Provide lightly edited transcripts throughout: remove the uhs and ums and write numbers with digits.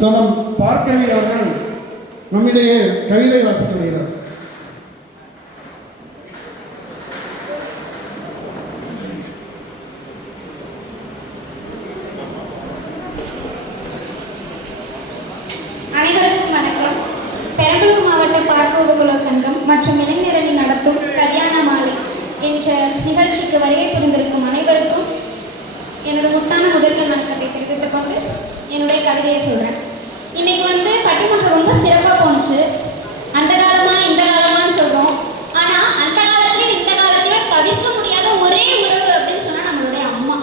நம் பார்க்கவி அவர்கள் நம்மிடையே கவிதை வாசித்து வருகிறார். அனைவருக்கும் வணக்கம். பெரம்பலூர் மாவட்ட பார்க்க உதவுல சங்கம் மற்றும் இளைஞரணி நடத்தும் கல்யாண மாலை என்ற நிகழ்ச்சிக்கு வருகை புரிந்திருக்கும் அனைவருக்கும் எனது முத்தான முதல்கள் வணக்கத்தை தெரிவித்துக் கொண்டு என்னுடைய கவிதையை சொல்கிறேன். இன்னைக்கு பட்டிமன்றம் ரொம்ப சிறப்பாக போணுச்சு. அந்த காலமா இந்த காலமான்னு சொல்கிறோம். ஆனால் அந்த காலத்திலே இந்த காலத்திலே தவிர்க்க முடியாத ஒரே உறவு அப்படின்னு சொன்னால் நம்மளுடைய அம்மா.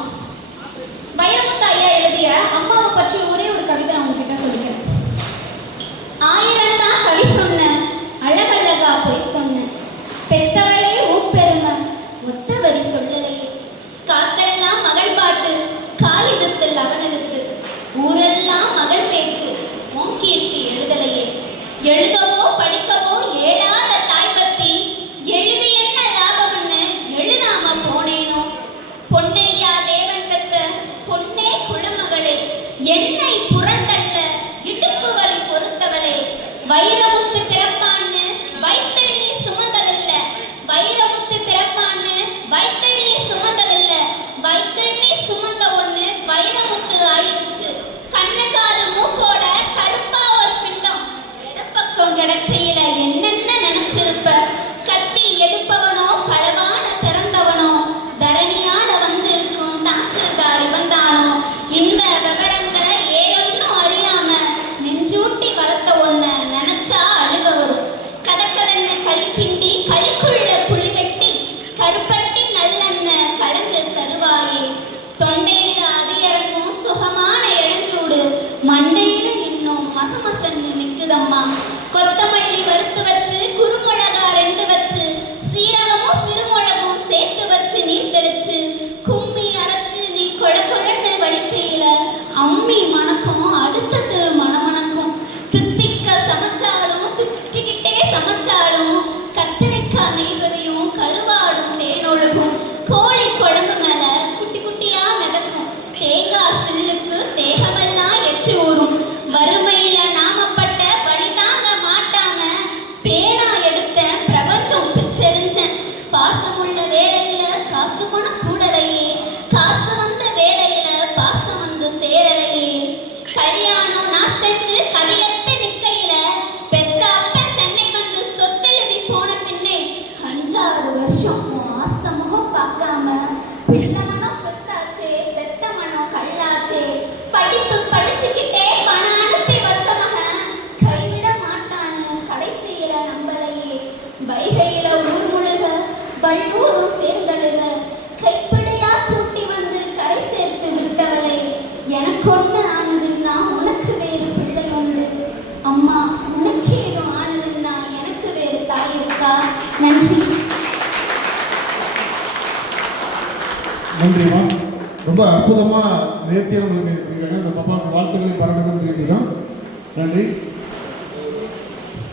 வைரமுத்து ஐயா எழுதிய அம்மாவை பற்றி ஒரே ஒரு கவிதை நான் உங்ககிட்ட சொல்லிக்கிறேன். ஆயிரம் தான் கவி சொன்ன, அழகழகா போய் சொன்ன, பெத்தவளே ஊப்பெருமை ஒத்த வரி சொல்லலையே, காத்தெல்லாம் மகள் பாட்டு காகிதத்தில் அவனெழுத்து, ஊரெல்லாம் மகள் பேச்சு கீர்த்தி எழுதலையே, எழுதவோ படிக்கவோ ஏழாத தாய் பத்தி எழுதி என்ன லாபம்னு எழுதாம போனேனோ, பொன்னையா தேவன் பெத்த பொன்னே குளமகளே, என்னை புறந்தள்ள இடுப்பு வலி பொறுத்தவளே, வைரமுத்து பிறப்பான்னு வயிற்றில் நீ சுமந்ததில்ல, வைரமுத்து பிறப்பான்னு வயிற்றில் நீ சுமந்ததில்ல, வயிற்றில் நீ சுமந்த ஒண்ணு வைரமுத்து ஆயிருச்சு, கண்ணுக்காது மூக்கோட கருப்பா ஒரு பிண்டம், இடப்பக்கம் கிடக்கையில என்னென்ன நினைச்சிருப்ப, கத்தி எடுப்பவனோ களவான பிறந்தவனோ, தரணியாட இருக்கும் தாசில்தார் வந்தானோ, இந்த விவரங்களை ஏகம்னும் அறியாம நெஞ்சூட்டி வளர்த்த ஒண்ண நினைச்சா அழுக வரும், கதக்கதன்னு களி கிண்டி களிக்குள்ள புளி வெட்டி கருப்பட்டி நல்லெண்ணெய் கலந்து தருவாயே, தொண்டையில அது இறங்கும் சுகமான இளஞ்சூடு, மண்டையில இன்னும் மசமசன்னு நிக்குதம்மா, கொத்தமல்லி வறுத்து வச்சு குறுமிளகா 2 வச்சு சீரகமும் சிறுமிளகும் சேர்த்து வச்சு நீர் தெளிச்சு கும்பி அரைச்சு நீ கொழன்னு வலிக்கையில அம்மி மணக்கும் அடுத்தது மணமணக்கும், தித்திக்க சமைச்சாலும் திட்டிக்கிட்டே சமைச்சாலும் கத்திரிக்காய் நெய்வதையும் கருவாடும் தேனொழுகும், கோழி குழம்பு மேல குட்டி குட்டியா மிதக்கும், தேங்காய் சில்லுக்கு தேகமெல்லாம் எச்சு ஊறும், வறுமையில நாமப்பட்ட வழி தாங்க மாட்டாம பேனா எடுத்தேன் பிரபஞ்சம் பிச்செறிஞ்சேன், பாசமுள்ள வேலையில காசு பணம் கூடலையே, காசு வந்த வேலையில பாசம் வந்து சேரலையே, கல்யாணம் நான் செஞ்சு கதியத்து நிக்கையில பெத்த அப்பன் சென்னை வந்து சொத்தெழுதி போன பின்னே 5-6 வருஷம் ஆசை முகம் பார்க்காம பிள்ளை மனம் பெத்தாச்சே, பெத்த மனம் கல்லாச்சே, படிப்பு படிச்சுக்கிட்டே பணம் அனுப்பி வச்ச மகன் கைவிட மாட்டான்னு கடைசியில நம்பலையே, வைகையில ஊர் முழுக வள்ளுவரும் சேர்ந்தழுக, கைப்பிடையா கூட்டி வந்து கரை சேர்த்து விட்டவளே, எனக்கு ஒண்ணு ஆனதுன்னா உனக்கு வேறு பிள்ளை உண்டு, அம்மா உனக்கு ஏதும் ஆனதுன்னா எனக்கு வேறு தாய் இருக்கா? நன்றி. நன்றிம்மா. ரொம்ப அற்புதமாக நேர்த்தியாக உங்களுக்கு இந்த பாப்பாவுக்கு வாழ்த்துக்களை பரவணும் தெரிவிக்கிறோம். நன்றி.